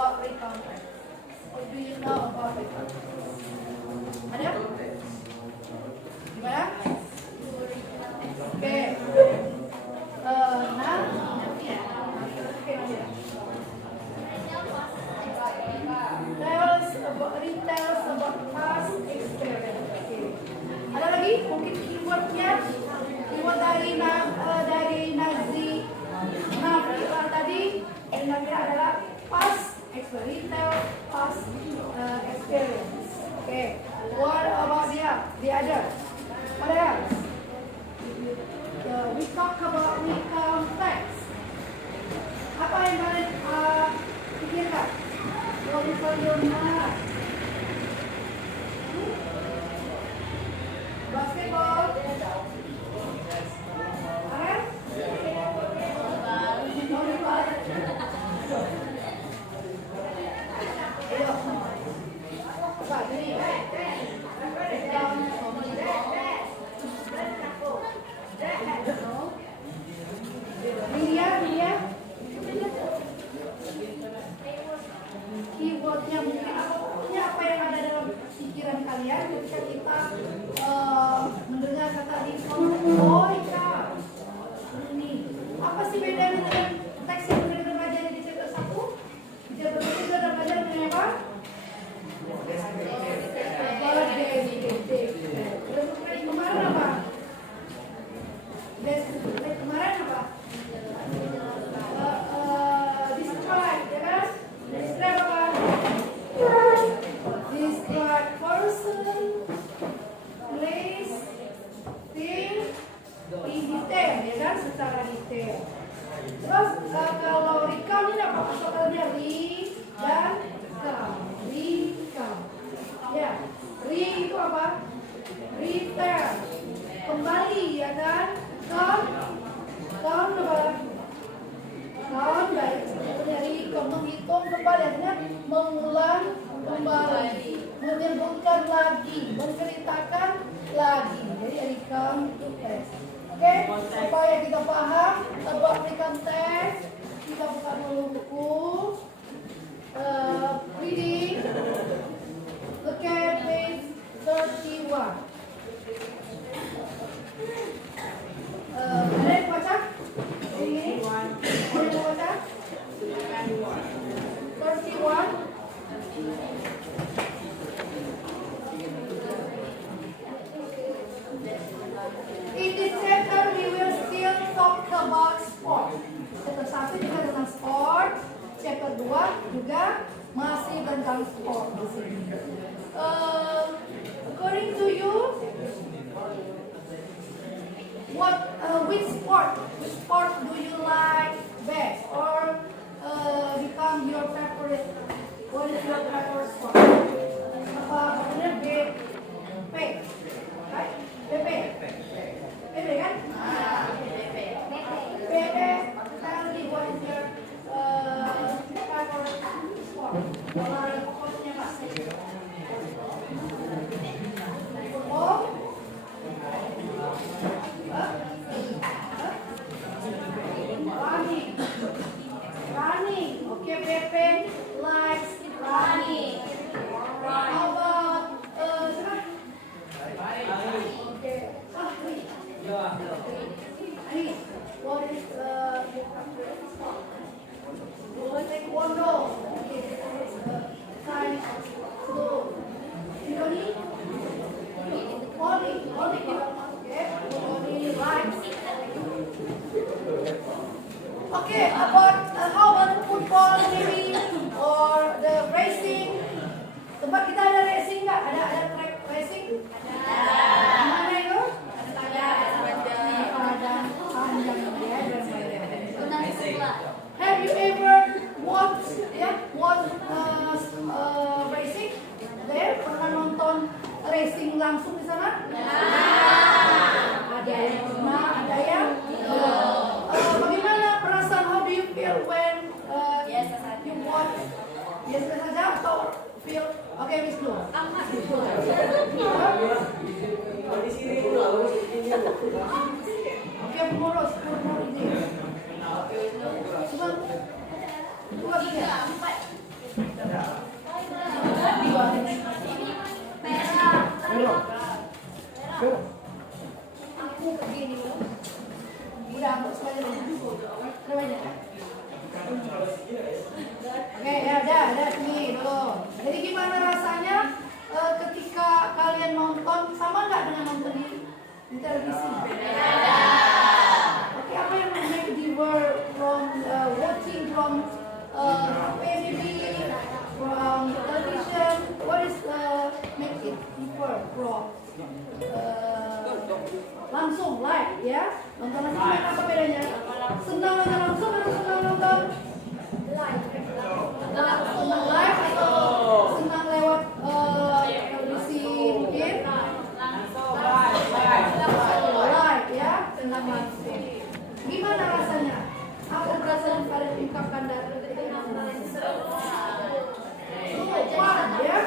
about recounting? What do you know about recounting? Ada? Gimana? Oke. Retells about past experience. Okay. Ada lagi? Mungkin keywordnya keyword dari Nazi tadi yang adalah past experience, retell past experience. Okay. What about the other? What else? We talk about recount facts. Apa yang kalian pikirkan? What is on your mind? Basketball. Alright? Keywordnya mungkin apa yang ada dalam pikiran kalian ketika kita mendengar kata ini apa sih bedanya dengan teks yang sudah kita pelajari di chapter 1? Di chapter 1 kita belajar mengenai apa? Kemarin apa? Kemarin apa? Describe, ya kan? Describe apa? Describe person, place, thing, in detail, ya kan? Secara detail. Terus kalau recount ini apa? Asalnya re dan count. Recount. Ya, re itu apa? Return. Kembali, ya kan? Count apa? Count dari menghitung kembali, artinya mengulang kembali, menyebutkan lagi, menceritakan lagi. Jadi recount itu teks. Oke, supaya kita paham about recount teks, kita buka dulu buku reading. Look at page 31. Ada yang baca? Ini? Ada yang baca? 31. In this chapter we will still talk about sport. Chapter 1 juga tentang sport. Chapter 2 juga masih tentang sport di sini. According to you, which sport do you like best or become your favorite? What is your favorite sport? Apa benar B? P, right? PP kan? PP. Tell me what is your favorite sport? Olahraga favoritnya Pak? Football? Running. Okay, Pepe likes running. How about okay. What is taekwondo? Okay, kind of slow. Volley. Okay, volley likes. Okay, about how about football maybe or the racing? Tempat kita ada racing nggak? Ada track racing? Ada. Mana itu? Ada panjang ya. Have you ever watched racing? There pernah nonton racing langsung di sana? Ada yang pernah, ada yang bagaimana perasaan? How do you feel when you watch? Biasa saja atau feel? Oke, Wisnu. Oke, pengurus ini. Cuma 2, 3, 4. Oke, ya udah sini dulu. Jadi gimana rasanya ketika kalian nonton, sama nggak dengan nonton di televisi? Oke, apa yang make differ from watching from HP maybe from television? What is make it differ from langsung live ya? Nonton langsung apa bedanya? Senang nonton langsung atau senang nonton live? Senang live atau senang lewat televisi mungkin? Live ya, senang langsung. Gimana rasanya? Apa perasaan kalian ungkapkan dari fun ya?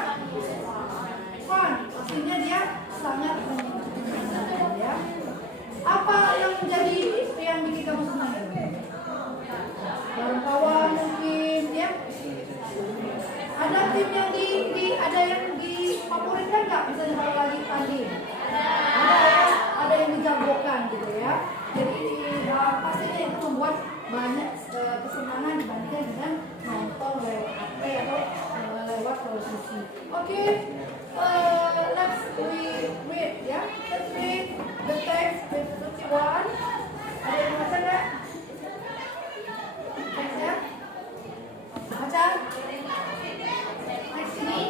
Fun, pastinya dia sangat menyenangkan ya. Apa yang menjadi yang bikin kamu senang? Bareng kawan mungkin ya. Ada tim yang ada yang difavoritkan nggak? Misalnya kalau lagi tanding. Ada yang dijagokan gitu ya. Jadi pastinya itu membuat banyak kesenangan dibandingkan dengan nonton lewat HP atau lewat televisi. Oke, let's read ya. Let's read the text page 51. Ada yang baca nggak? Teksnya? Baca? Next ini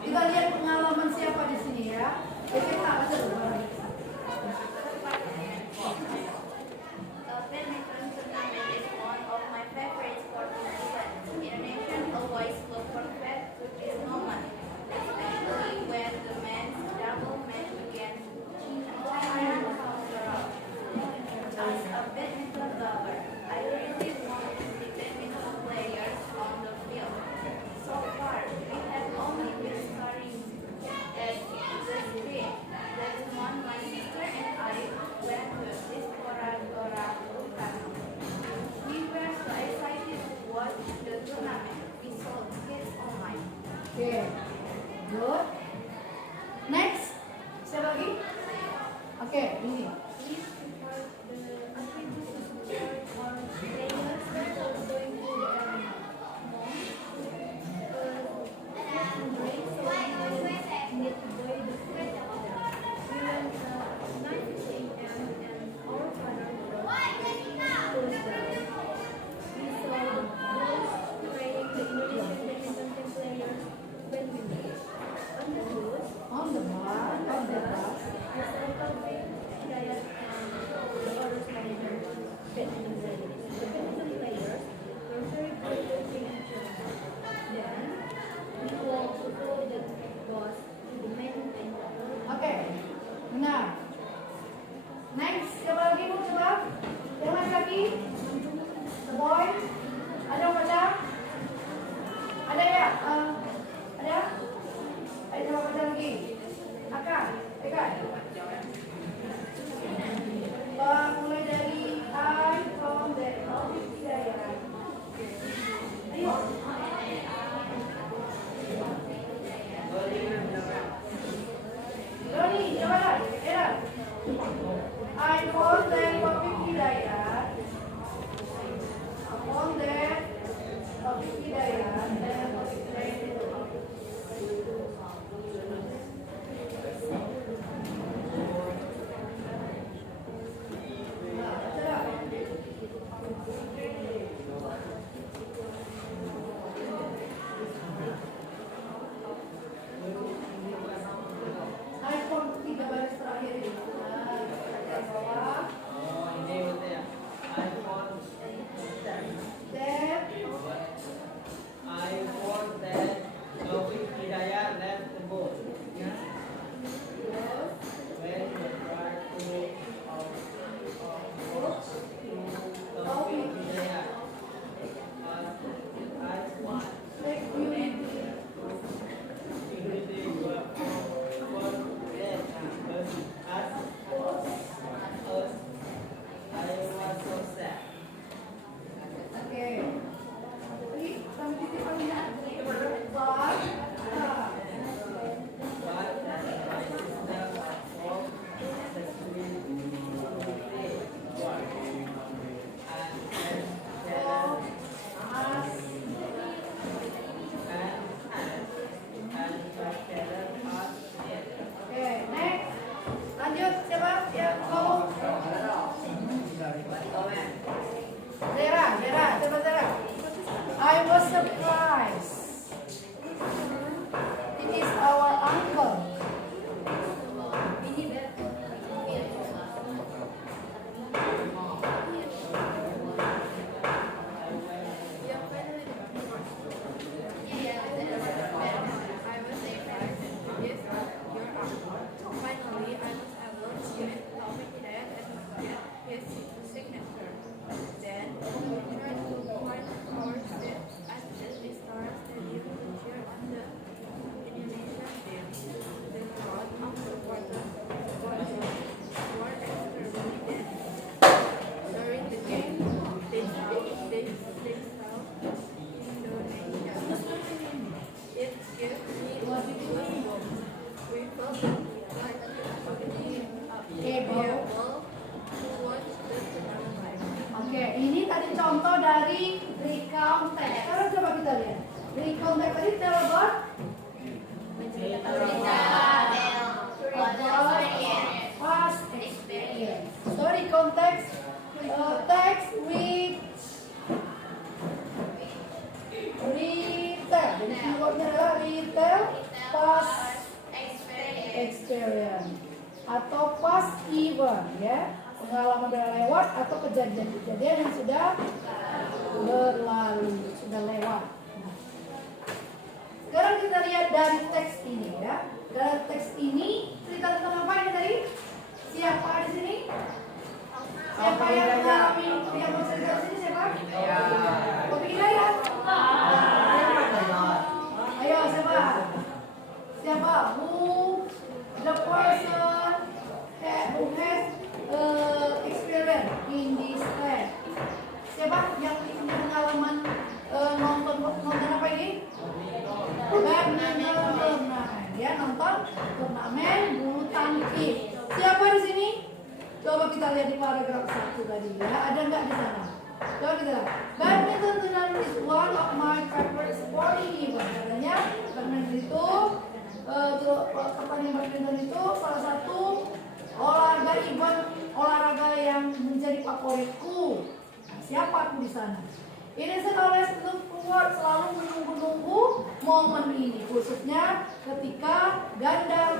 kita lihat pengalaman siapa di sini ya. Jadi kita baca dulu. One Jadi keywordnya adalah retail past experience atau past event ya, pengalaman sudah lewat atau kejadian-kejadian yang sudah berlalu, sudah lewat. Nah, sekarang kita lihat dari teks ini ya. Dari teks ini cerita tentang apa ini tadi? Siapa di sini? Siapa yang mengalami yang mau cerita di sini siapa? Kopi Hidayat. Ayo siapa? Siapa? Who the person who has experience in this land? Siapa yang pengalaman nonton apa ini? Badminton turnamen. Dia nonton turnamen bulu tangkis. Siapa di sini? Coba kita lihat di paragraf 1 tadi ya. Ada nggak di sana? Coba kita lihat. Badminton tournament is one of my favorite sporting event. Katanya badminton itu pertandingan badminton itu salah satu olahraga yang menjadi favoritku. Nah, siapa aku di sana? Ini always look forward, selalu menunggu-nunggu momen ini, khususnya ketika ganda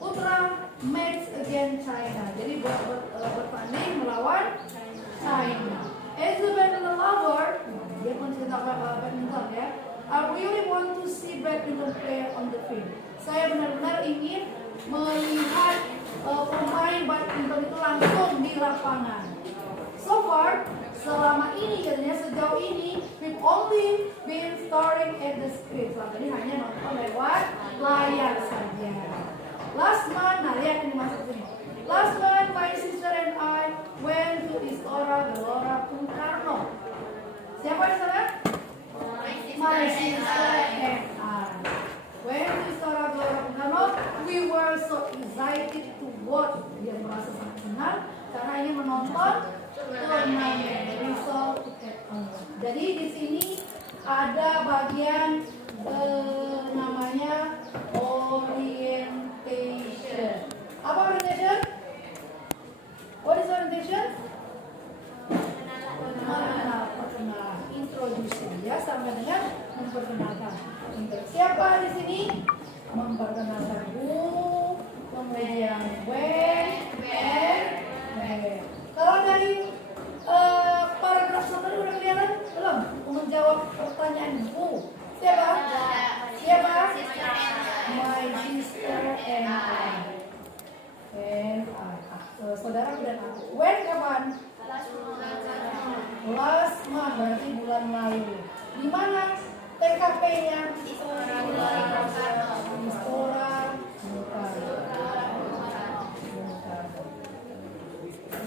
putra match against China. Jadi bertanding melawan China. As a badminton lover, dia mencerita badminton ya. I really want to see badminton player on the field. Saya benar-benar ingin melihat pemain badminton itu langsung di lapangan. So far, selama ini katanya sejauh ini we've only been staring at the screen. Selama ini hanya nonton lewat layar saja. Last month, nah lihat ini masuk sini. Last month, my sister and I went to Istora Gelora Bung Karno. Siapa di sana? My sister and I went to Istora Gelora Bung Karno. We were so excited to watch. Dia merasa sangat senang karena ingin menonton turnamen result. Jadi di sini ada bagian namanya orientation. Apa orientation? What is orientation? Perkenalan, introduction ya, sama dengan memperkenalkan. Siapa di sini? Memperkenalkan who, kemudian when, and where. Kalau dari paragraf tadi udah kelihatan belum? Menjawab pertanyaan who. Siapa? Siapa? My sister and I. Saudara dan aku. When kapan? Last month, berarti bulan lalu. Di mana TKP-nya? Istora.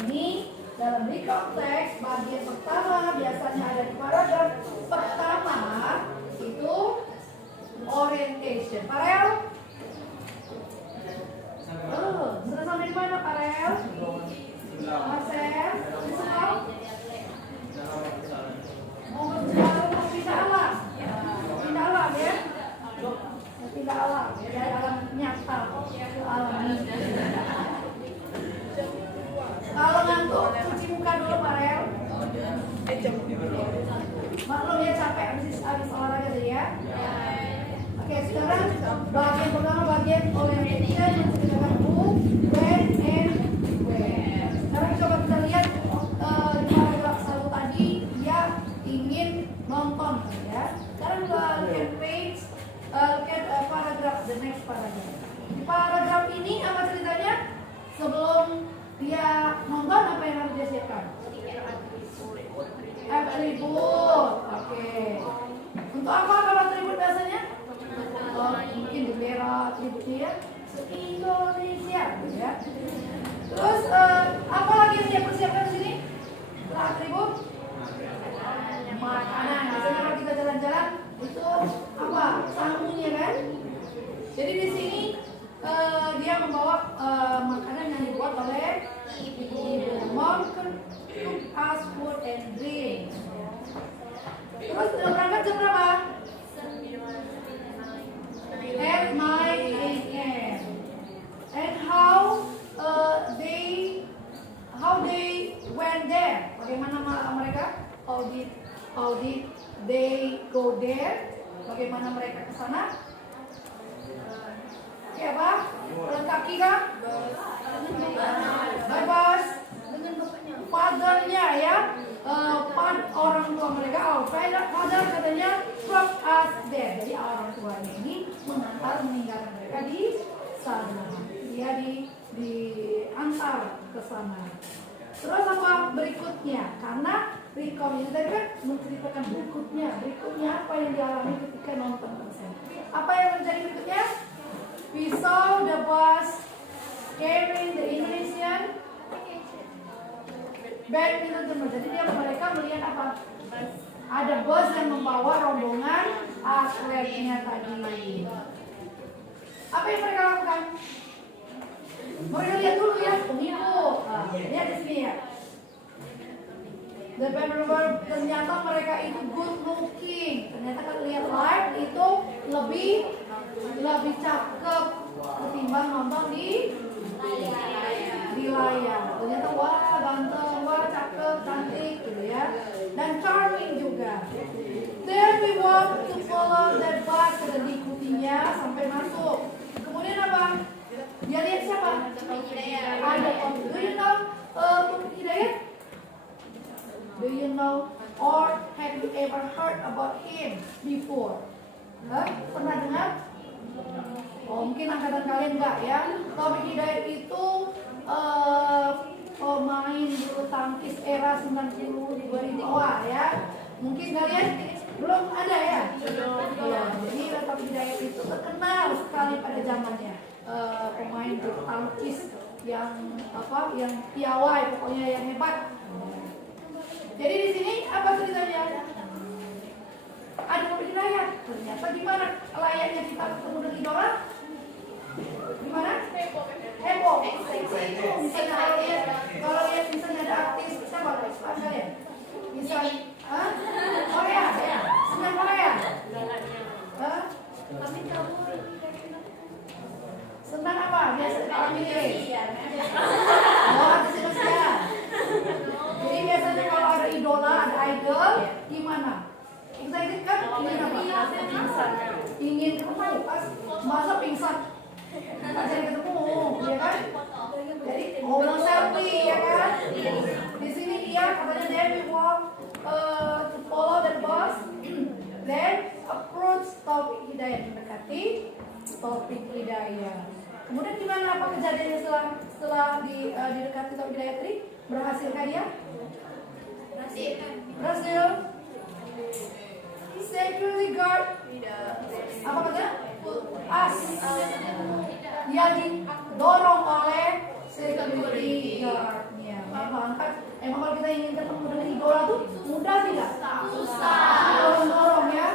Ini dalam recap teks bagian pertama biasanya ada di paragraf pertama itu orientation. Parel? Sudah sampai di mana Parel? Marcel? Misal? Mau pindah alam? Pindah alam ya? Pindah alam ya, alam nyata, alam mimpi. Kalau ngantuk, cuci muka dulu Parel. Maklum ya, capek habis olahraga tadi ya. Oke, sekarang bagian pertama bagian orientation yang menceritakan who, when, and where. Sekarang coba kita lihat di paragraf 1 tadi dia ingin nonton ya. Sekarang kita lihat page, lihat paragraf, the next paragraph. Di paragraf ini apa ceritanya? Sebelum dia nonton apa yang harus dia siapkan? Atribut. Oke. Untuk apa kalau atribut biasanya? Mungkin bendera atributnya ya, Indonesia gitu ya. Terus apa lagi yang dia persiapkan di sini? Setelah atribut makanan. Biasanya kalau kita jalan-jalan itu apa? Sangunya kan? Jadi di sini dia membawa makanan yang dibuat oleh ibu. Mom cook us food and drink. Terus berangkat jam berapa? At 9 a.m. And how they went there? Bagaimana mereka? How did go there. Bagaimana mereka ke sana? Ya apa? Jalan kaki kah? Bebas. Fathernya ya, orang tua mereka, father katanya drop us there. Jadi orang tuanya ini meninggalkan mereka di sana. Dia diantar ke sana. Terus apa berikutnya? Karena Rikom ini tadi kan menceritakan berikutnya apa yang dialami ketika nonton konser. Apa yang terjadi berikutnya? We saw the bus carrying the Indonesian badminton. Jadi mereka melihat apa? Ada bus yang membawa rombongan atletnya tadi. Apa yang mereka lakukan? Mereka lihat dulu ya, lihat di sini ya. Dan ternyata mereka itu good looking. Ternyata kan lihat live itu lebih cakep ketimbang nonton di layar. Ternyata wah ganteng, wah cakep, cantik gitu ya. Dan charming juga. Then we walk to follow that bus, dan diikutinya sampai masuk. Kemudian apa? Dia lihat siapa? Ada Taufik. Do you know Taufik Hidayat? Do you know or have you ever heard about him before? Pernah dengar? Oh, mungkin angkatan kalian enggak ya. Taufik Hidayat itu pemain bulu tangkis era 90-2000 ya. Mungkin kalian belum ada ya? Belum. Jadi Taufik Hidayat itu terkenal sekali pada zamannya. Pemain bulu tangkis yang piawai, pokoknya yang hebat. Jadi di sini apa ceritanya? Ada Taufik Hidayat. Ternyata di mana layaknya kita ketemu dengan idola? Di mana? Heboh. Misalnya kalau lihat misalnya ada artis siapa? Apa ya? Misalnya, Korea, ya. Senang Korea. Kami kamu senang apa? Biasa kami artis Indonesia. Jadi biasanya kalau ada idola, ada idol, gimana? Excited kan? Ingin apa? Ingin ketemu. Masa pingsan? Nggak jadi ketemu, ya kan? Jadi mau selfie, ya kan? Di sini dia katanya then we walk to follow the bus, then approach Taufik Hidayat, mendekati Taufik Hidayat. Kemudian gimana apa kejadiannya setelah didekati Taufik Hidayat tadi? Berhasilkah dia? Berhasil. Security guard. Apa katanya? Dia didorong oleh security guardnya. Emang kalau kita ingin ketemu dengan idola tuh mudah tidak? Susah. Dorong ya.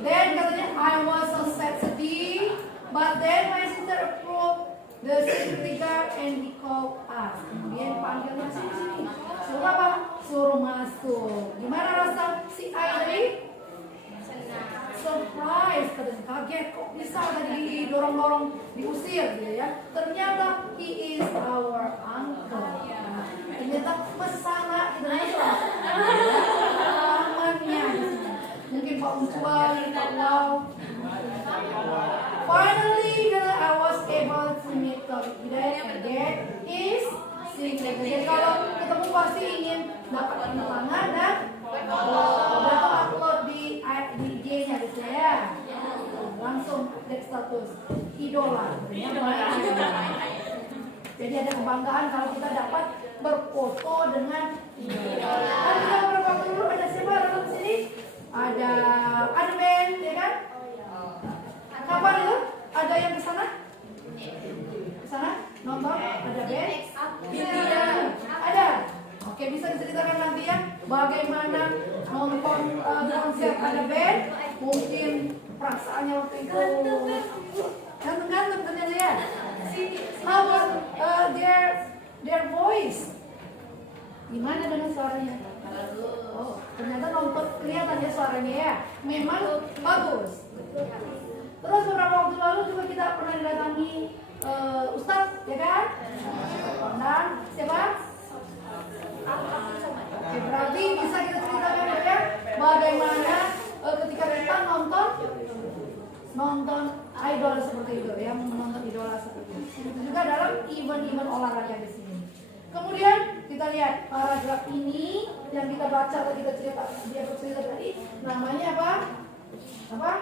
Then katanya I was so sedih, but then my sister approved the security guard and he called us. Kemudian panggilnya sini. Suruh apa? Suruh masuk. Gimana rasa si Airi? Surprise, katanya kaget kok bisa tadi dorong-dorong diusir gitu ya. Ternyata he is our uncle. Ternyata pesana kita mesra. Pamannya. Mungkin Pak Uncual, Pak Wow. Finally, I was able to meet Taufik Hidayat and that is secret. Jadi kalau ketemu pasti ingin dapat kenalangan dan upload di IG-nya gitu ya. Langsung update status idola. Jadi ada kebanggaan kalau kita dapat berfoto dengan idola. Kan kita beberapa waktu dulu ada siapa dalam sini? Ada band, ya kan? Kapan itu? Ada yang ke sana? Ke sana? Nonton? Ada band? Ada. Oke, bisa diceritakan nanti ya bagaimana nonton konser ada band, mungkin perasaannya waktu itu ganteng-ganteng ternyata ya. How about their voice? Gimana dengan suaranya? Oh, ternyata nonton kelihatan ya suaranya ya. Memang bagus. Terus beberapa waktu lalu juga kita pernah didatangi Ustadz, ya kan? Dan siapa? Oke, berarti bisa kita ceritakan ya bagaimana nonton idol seperti itu, yang menonton idola seperti itu. Itu juga dalam event-event olahraga di sini. Kemudian kita lihat paragraf ini yang kita baca atau kita cerita, dia bercerita tadi, namanya apa? Apa?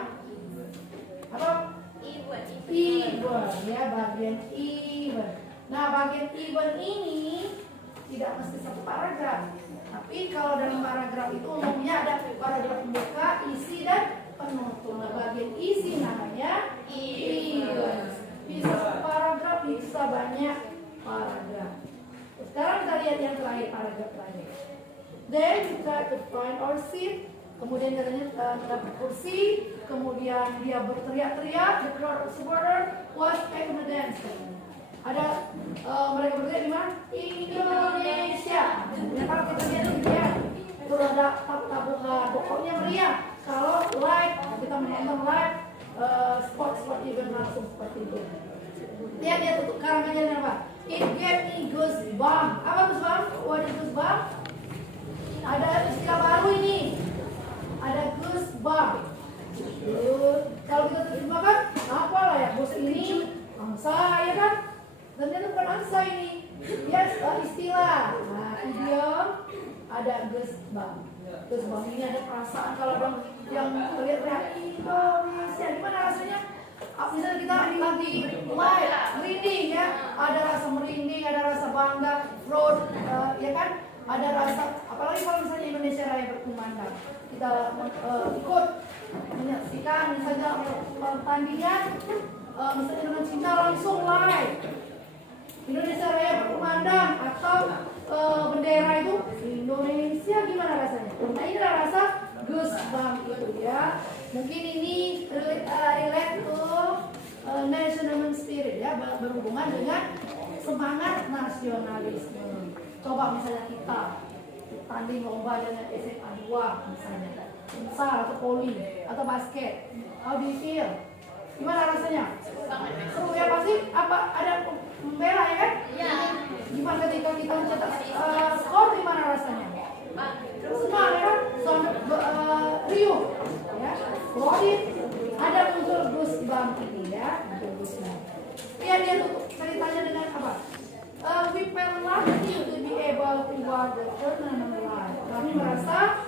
Event, ya, bagian event. Nah, bagian event ini tidak mesti satu paragraf. Tapi kalau dalam paragraf itu umumnya ada paragraf pembuka, isi, dan penutup. Nah, bagian isi namanya event. Bisa satu paragraf, bisa banyak paragraf. Sekarang kita lihat yang terakhir, paragraf terakhir. Then we try to find our seat. Kemudian katanya mendapat kursi. Kemudian dia berteriak-teriak. The crowd of supporter was taking a dance. Ada mereka berteriak di mana? Indonesia. Nah, kalau kita lihat dia terus ada tabungan. Pokoknya meriah. Kalau live kita menonton live sport event langsung seperti itu. Lihat dia tutup karangannya dengan apa? It gave me goosebumps. Apa goosebumps? What is goosebumps? Ada istilah baru ini. Ada goosebumps. Kalau kita terjemahkan, apa lah ya? Bos ini angsa, ya kan? Ternyata bukan angsa ini. Yes, istilah. Nah, idiom ada goosebumps. Goosebumps ini ada perasaan kalau orang yang teriak-teriak Indonesia, gimana rasanya? Misalnya kita lagi live, merinding ya, ada rasa merinding, ada rasa bangga, proud, ya kan? Ada rasa, apalagi kalau misalnya Indonesia Raya berkumandang, kita ikut menyaksikan misalnya pertandingan, misalnya dengan cinta langsung live, Indonesia Raya berkumandang atau bendera itu Indonesia, gimana rasanya? Nah, ini adalah rasa goosebumps itu ya. Mungkin ini relate to national spirit ya, berhubungan dengan semangat nasionalisme. Coba misalnya kita tanding lomba dengan SMA 2 misalnya, futsal atau poli atau basket, how do you feel? Gimana rasanya? Seru ya pasti. Apa ada membela ya kan? Iya. Gimana ketika kita mencetak skor, gimana rasanya? Senang ya kan? Riuh ya. Rodit ada muncul goosebumps ini ya. Lihat dia tutup ceritanya dengan apa? We felt lucky to be able to watch the tournament live. Kami merasa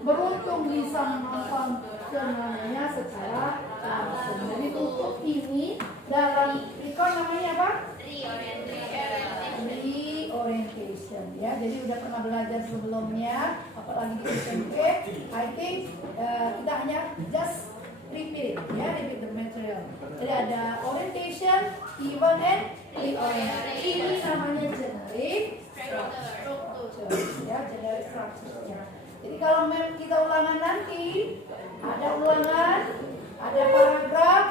beruntung bisa menonton turnamennya secara langsung. Jadi tutup ini dalam record namanya apa? Reorientation ya. Jadi udah pernah belajar sebelumnya, apalagi di SMP. I think kita hanya just repeat ya, repeat the material. Jadi ada orientation, event, and reorientation. Ini namanya generic structure ya, generic structure. Jadi kalau kita ulangan nanti, ada ulangan, ada paragraf,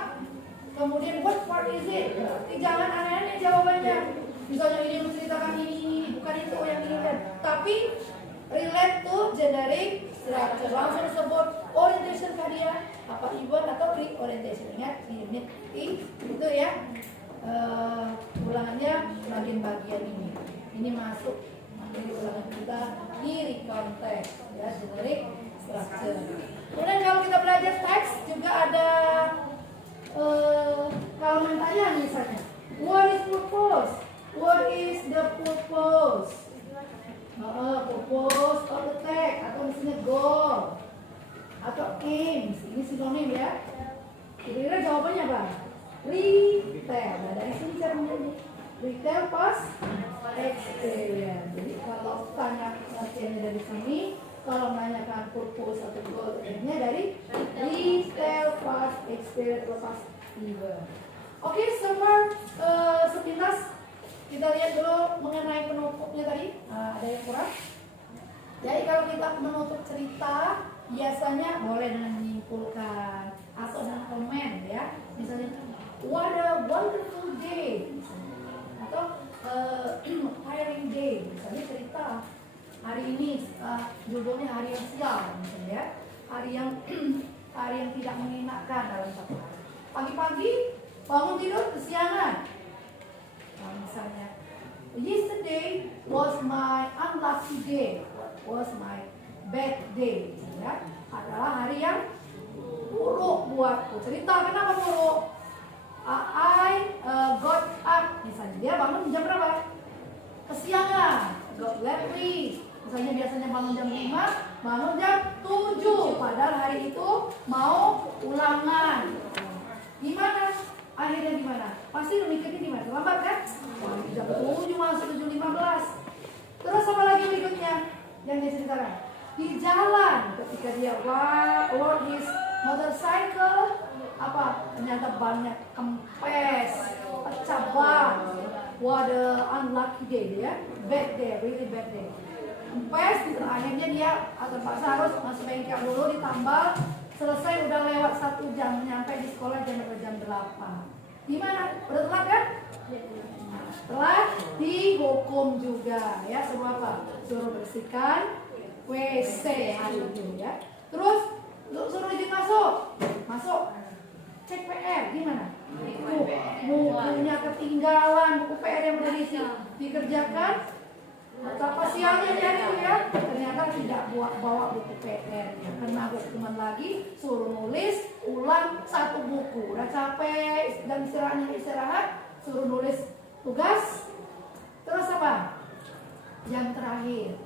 kemudian what part is it? Berarti jangan aneh-aneh jawabannya. Misalnya ini menceritakan ini, bukan itu yang diinginkan. Tapi relate to generic structure. Langsung sebut orientation kalian, apa event atau reorientation. Ingat di unit itu ya. Ulangannya bagian-bagian ini. Ini masuk materi ulangan kita di recontext ya, generic structure. Kemudian kalau kita belajar teks juga ada halaman tanya misalnya, what is purpose? What is the purpose? Purpose of the text atau misalnya goal atau aims, ini sinonim ya. Kira-kira jawabannya apa? Retail. Nah, dari sini cara menjadi retail past experience. Jadi kalau tanya latihannya dari sini, kalau menanyakan purpose atau goal, aimnya dari retail past experience atau past event. Oke, semua sepintas kita lihat dulu mengenai penutupnya tadi. Ada yang kurang? Jadi kalau kita menutup cerita, biasanya boleh dengan menyimpulkan atau dengan komen ya. Misalnya, what a wonderful day. Atau tiring day. Misalnya cerita hari ini judulnya hari yang sial, misalnya ya. Hari yang tidak menyenangkan dalam satu hari. Pagi-pagi bangun tidur kesiangan. Nah, misalnya, yesterday was my unlucky day, was my bad day, ya, adalah hari yang buruk buatku. Cerita kenapa buruk? Got up. Misalnya dia bangun jam berapa? Kesiangan. Got late. Misalnya biasanya bangun jam 5, bangun jam 7. Padahal hari itu mau ulangan. Gimana? Akhirnya gimana? Pasti mikirnya gimana? Terlambat kan? Jam 7 masuk 7.15. Terus apa lagi berikutnya yang dia ceritakan? Di jalan ketika dia rode his motorcycle, apa? Ternyata banyak kempes, pecah ban. What a unlucky day ya. Bad day, really bad day. Kempes, akhirnya dia terpaksa harus masuk bengkel dulu, ditambal. Selesai udah lewat 1 jam, nyampe di sekolah jam 8. Gimana? Udah telat kan? Telat dihukum juga ya. Suruh apa? Suruh bersihkan WC hari itu ya. Terus suruh izin masuk cek PR gimana? Tuh bukunya ketinggalan, buku PR yang udah dikerjakan. Betapa sialnya dia itu ya. Ternyata tidak bawa buku PR nya. Kena hukuman lagi, suruh nulis ulang 1 buku. Udah capek dan istirahat, suruh nulis tugas. Terus apa? Yang terakhir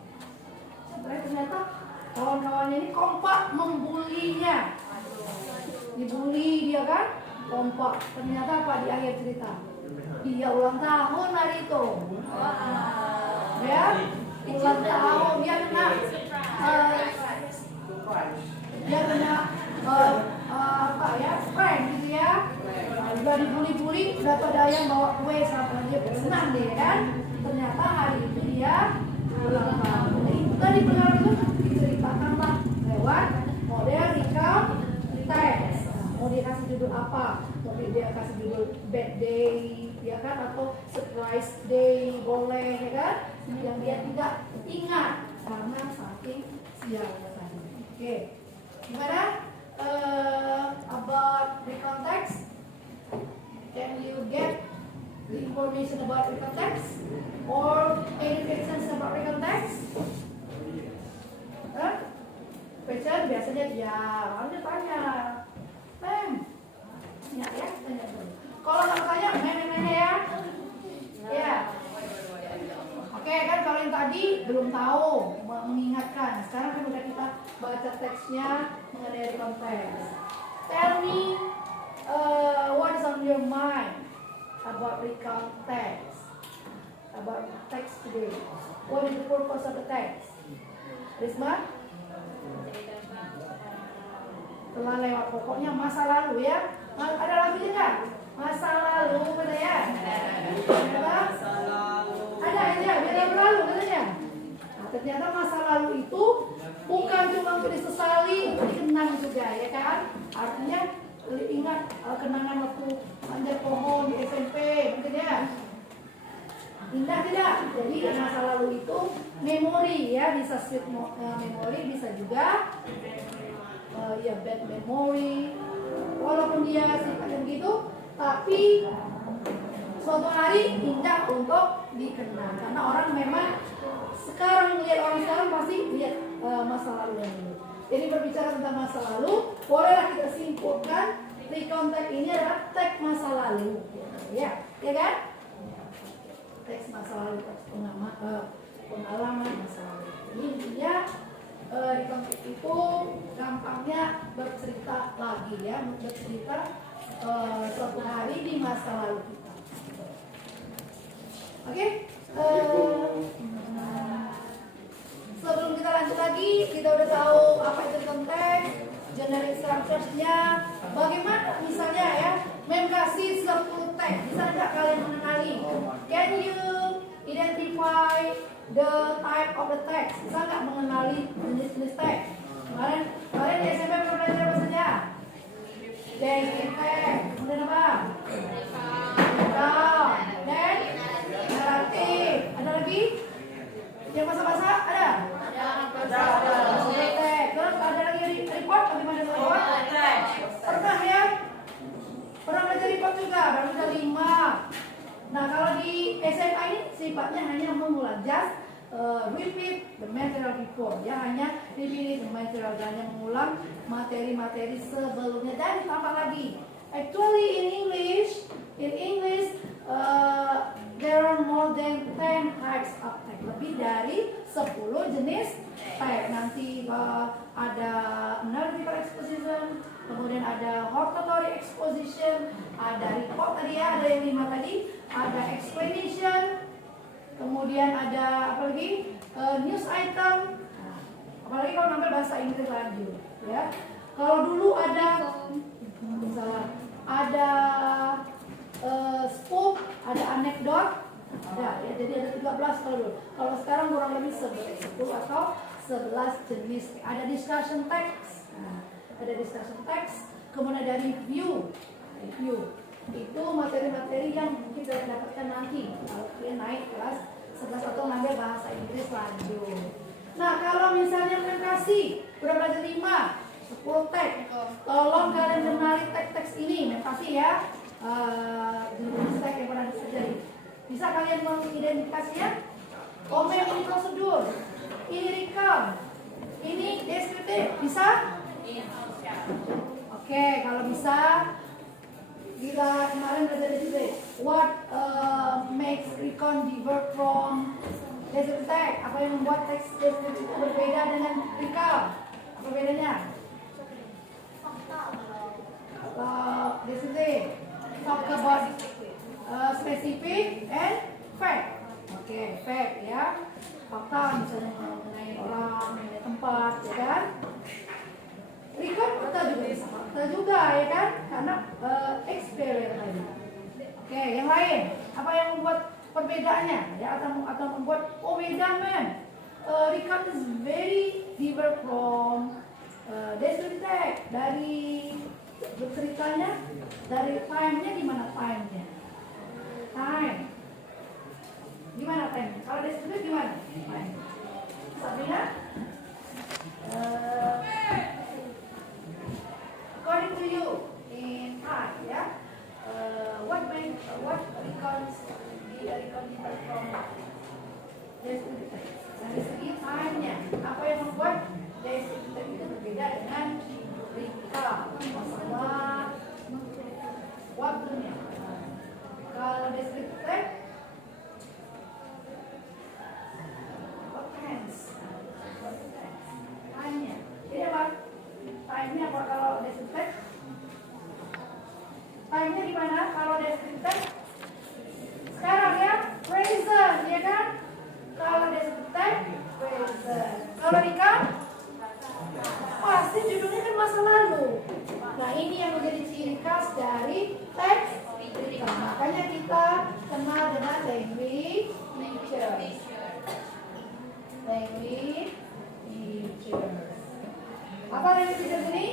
ternyata kawan-kawannya ini kompak membulinya. Dibully dia kan? Kompak. Ternyata apa di akhir cerita? Dia ulang tahun hari itu. Ya, ulang tahun dia kena apa ya, prank gitu ya. Udah dibully, udah pada yang bawa kue sama dia senang deh kan. Ternyata hari itu dia ulang tahun. Tadi pengalaman itu diceritakanlah lewat model recount text. Mau dia kasih judul apa? Mau dia kasih judul bad day, ya kan? Atau surprise day, boleh, ya kan? Yang dia tidak ingat karena saking sialnya tadi. Oke, gimana? About the context? Can you get the information about the context? Or education about the context? Question biasanya dia harusnya tanya, ya, tanya dulu. Kalau nggak tanya, ya. Ya. Oke kan kalau yang tadi belum tahu, mengingatkan. Sekarang kan udah kita baca teksnya mengenai konteks. Tell me what is on your mind about recount text, about text today. What is the purpose of the text? Risma? Telah lewat, pokoknya masa lalu ya. Ada lagunya nggak? Masa lalu benar ya? Ada ya, biar berlalu katanya. Nah, ternyata masa lalu itu bukan cuma untuk disesali, untuk dikenang juga ya kan? Artinya ingat kenangan waktu manjat pohon di SMP, mungkin ya. Indah tidak? Jadi masa lalu itu memori ya, bisa sweet memory, bisa juga ya bad memory. Walaupun dia sifatnya begitu, tapi suatu hari indah untuk dikenang. Karena orang memang sekarang lihat orang sekarang pasti lihat masa lalu yang dulu. Jadi berbicara tentang masa lalu, bolehlah kita simpulkan recontact ini adalah teks masa lalu, ya kan? Teks masa lalu, teks pengalaman masa lalu. Ini intinya recontact itu gampangnya bercerita lagi ya, bercerita suatu hari di masa lalu kita. Oke? Sebelum kita lanjut lagi, kita udah tahu apa itu konteks, generic structures-nya. Bagaimana misalnya ya, Mem kasih 10 teks, bisa nggak kalian mengenali? Can you identify the type of the text? Bisa nggak mengenali jenis-jenis teks? Kemarin di SMP pernah belajar apa saja? Descriptive, kemudian apa? Dan naratif. Ada lagi? Yang masa-masa ada? Terus ada lagi report, bagaimana report? Pernah ya? Pernah belajar report juga, baru ada 5. Nah kalau di SMA ini sifatnya hanya mengulang, just repeat the material report ya, hanya repeating material, dan yang mengulang materi-materi sebelumnya dan ditambah lagi. Actually in English there are more than 10 types of text. Lebih dari 10 jenis teks. Nanti ada analytical exposition, kemudian ada hortatory exposition, ada report tadi ya, ada yang 5 tadi, ada explanation, kemudian ada apa lagi? News item. Apalagi kalau ngambil bahasa Inggris lanjut, ya. Kalau dulu ada spook, ada anekdot, ada ya, jadi ada 13 kalau dulu. Kalau sekarang kurang lebih 10 atau 11 jenis. Ada discussion text, kemudian ada review. Itu materi-materi yang kita dapatkan nanti kalau kalian naik kelas 11 atau ngambil bahasa Inggris lanjut. Nah, kalau misalnya kasih udah belajar 10 teks, tolong kalian kenali teks-teks ini. Makasih ya, jenis teks yang pernah disediakan. Bisa kalian mengidentifikasinya? Ini prosedur, ini recount, ini descriptive. Bisa? Oke, kalau bisa, kita kemarin belajar descriptive. What makes recount differ from descriptive text? Apa yang membuat teks descriptive berbeda dengan recount? Apa bedanya? Descriptive talk about specific and fact. Oke, fact ya, fakta misalnya mengenai orang, mengenai tempat, ya kan? Recount fakta juga bisa fakta juga, ya kan? Karena experience tadi. Oke, yang lain, apa yang membuat perbedaannya, ya, atau membuat beda man? Recount is very different from descriptive text. Dari berceritanya, dari time-nya, gimana time-nya? Gimana time? Kalau descriptive gimana? Time. Sabrina? According to you, in time, ya, what records the record different from descriptive text? Dari segi time-nya, apa yang membuat descriptive itu berbeda dengan recount? Masalah waktunya. Kalau descriptive text, what times? Time-nya. Jadi apa? Time-nya apa kalau descriptive text? Time-nya gimana kalau descriptive text? Sekarang ya, present, ya kan? Kalau descriptive text, present. Kalau recount, pasti judulnya kan masa lalu. Nah, ini yang menjadi ciri khas dari teks recount. Makanya kita kenal dengan language features. Language features. Apa language features ini?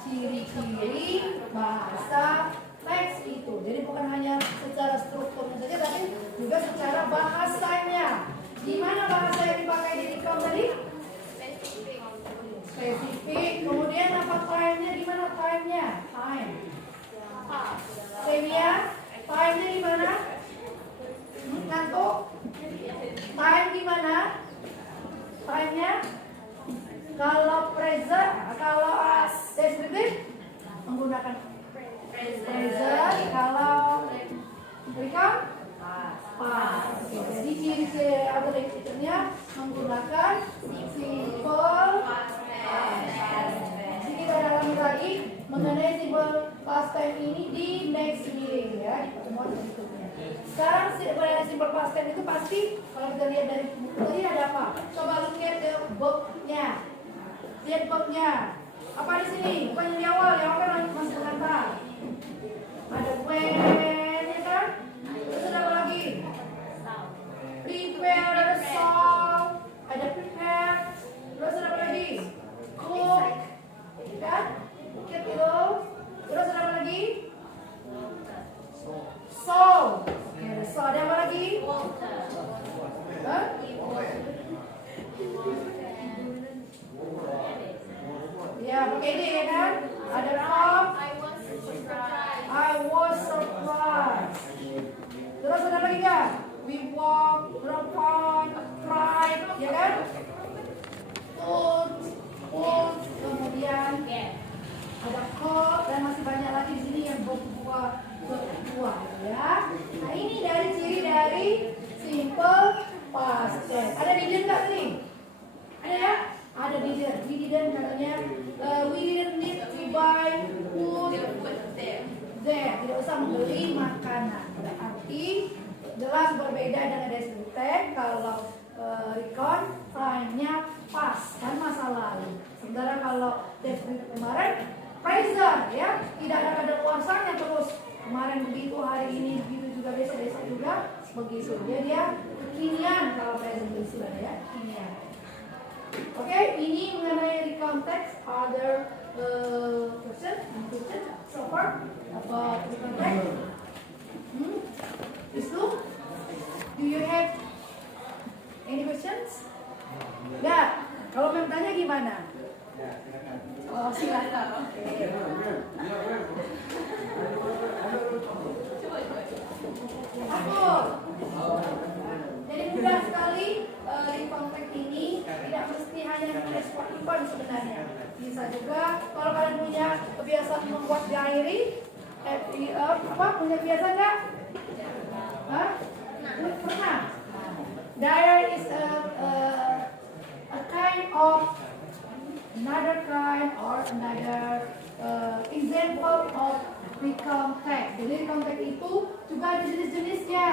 Ciri-ciri bahasa teks itu. Jadi bukan hanya secara strukturnya saja, tapi juga secara bahasanya. Gimana bahasa yang dipakai di recount tadi? Spesifik. Kemudian apa time-nya? Gimana time-nya? Time. Semia, time-nya gimana? Ngantuk? Time gimana? Time-nya? Kalau present, kalau descriptive menggunakan present. Kalau recount past. Jadi ciri-ciri atau definitionnya menggunakan simple past tense. Jadi kita dalami lagi mengenai simple past tense ini di next meeting ya, di pertemuan berikutnya. Sekarang simple past tense itu pasti kalau kita lihat dari buku tadi ada apa? Coba lihat the verb-nya. Lihat verb-nya. Apa di sini? Bukan yang di awal, yang awal kan masih mengantar. Ada when, ya kan? Terus ada apa lagi? Prepare, ada solve, ada prepare. Terus ada apa lagi? Cook, kan? Cook itu. Terus ada apa lagi? Solve. So ada apa lagi? Hah? Ya, pakai D ya kan? Ada from. I was surprised. Terus ada lagi kan? We walk, drop on, cried, ya kan? put, kemudian ada called, dan masih banyak lagi di sini yang berbuah ya. Nah ini dari ciri dari simple past tense. Ada didn't nggak sih? Ada ya? Ada didn't. We didn't katanya. We didn't need to buy food there. Tidak usah membeli makanan. Berarti jelas berbeda dengan descriptive tense. Kalau recon time-nya past dan masa lalu. Sementara kalau descriptive kemarin present ya, tidak ada kadaluarsanya terus. Kemarin begitu, hari ini begitu juga, besok juga begitu. Dia kekinian kalau present istilahnya ya, kekinian. Oke, ini mengenai recount text. Other question so far about recount text. Islu, do you have any questions? Enggak. Kalau mau tanya gimana? Oh, silakan. Oke. Aku. Jadi mudah sekali di konteks ini, tidak mesti hanya menulis Ivan sebenarnya. Bisa juga kalau kalian punya kebiasaan membuat diary, punya kebiasaan nggak? Hah? Pernah? Diary is a kind of another kind or another example of recount text. Jadi recount text itu juga ada jenis-jenisnya.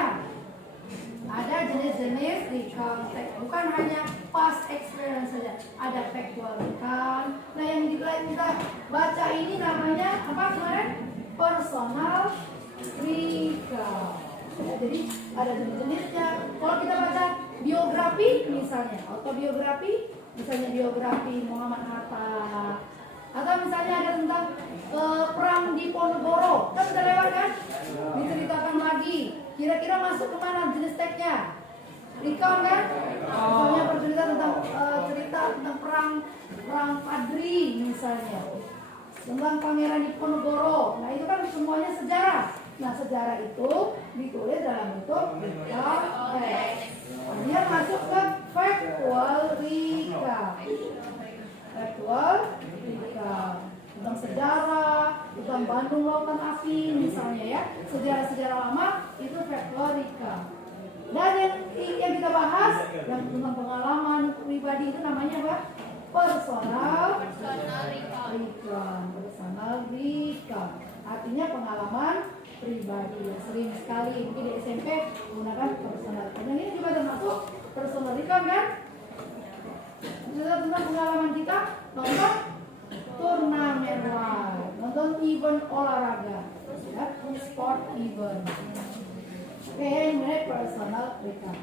Ada jenis-jenis recount text, bukan hanya past experience saja. Ada factual recount. Nah yang kita baca ini namanya apa kemarin? Personal recount. Ya, jadi ada jenis-jenisnya. Kalau kita baca biografi misalnya, autobiografi, misalnya biografi Muhammad Hatta, atau misalnya ada tentang perang di Ponorogo, kan sudah lewat kan? Diceritakan lagi. Kira-kira masuk kemana jenis teksnya? Recount kan? Misalnya bercerita tentang cerita tentang perang Padri misalnya, tentang pangeran di Ponorogo. Nah itu kan semuanya sejarah. Nah sejarah itu ditulis dalam bentuk recount text. Dia masuk ke factual recount. Factual recount tentang sejarah, tentang Bandung Lautan Api misalnya ya, sejarah-sejarah lama itu factual recount. Dan yang kita bahas yang tentang pengalaman pribadi itu namanya apa? Personal recount. Personal recount artinya pengalaman pribadi ya, sering sekali mungkin di SMP menggunakan personal recount. Dan ini juga termasuk personal recount kan? Cerita tentang pengalaman kita nonton turnamen live, nonton event olahraga, ya, sport event. Oke, ini personal recount.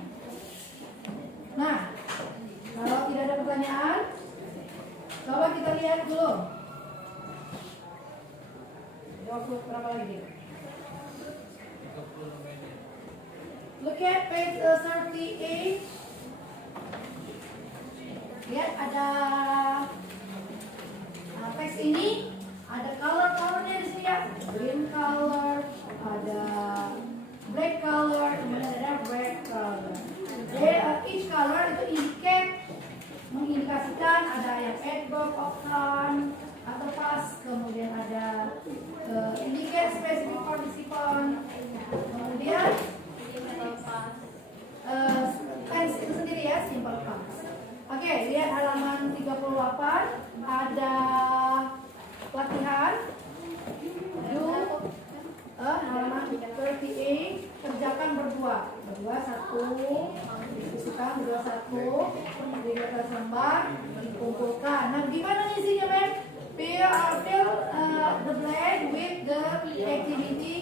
Nah, kalau tidak ada pertanyaan, coba kita lihat dulu. Waktu berapa lagi? Look at page 38. Lihat ada teks ini, ada color-colornya di sini ya. Green color, ada black color, kemudian ada red color. Each color itu mengindikasikan ada yang adverb of time atau past, kemudian ada indicate specific participant, kemudian tense itu sendiri ya, simple past. Oke, lihat halaman 38 ada latihan. Halaman 38 kerjakan berdua, satu, diskusikan berdua satu, kemudian tersembar, dikumpulkan. Nah, gimana isinya, men? Fill the blank with the activity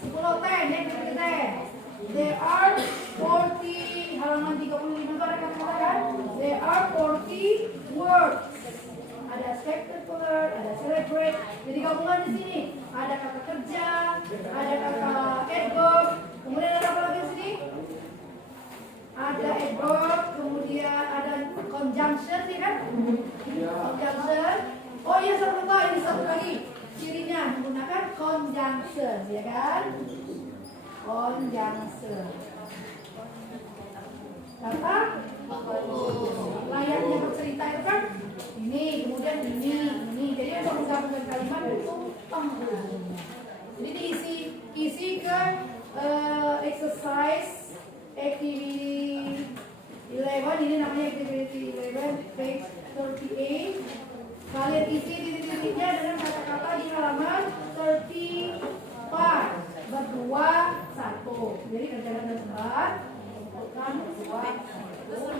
10 ya kita. There are 40, halaman 35 itu ada kata-kata kan? There are 40 words. Ada spectacular, ada celebrate. Jadi gabungan di sini. Ada kata kerja, ada kata adverb, kemudian ada apa lagi di sini? Ada adverb, kemudian ada conjunction, ya kan? Conjunction. Oh iya, satu lagi. Cirinya menggunakan conjunction, ya kan? Conjunction. Kata layaknya bercerita itu kan ini, kemudian ini. Jadi untuk menggabungkan kalimat itu jadi isi ke exercise activity 11, ini namanya activity 11 page 38. Kalian isi titik-titiknya dengan kata-kata di halaman 35. Berdua, satu. Jadi kerjakan dengan cepat. Bukan dua, satu.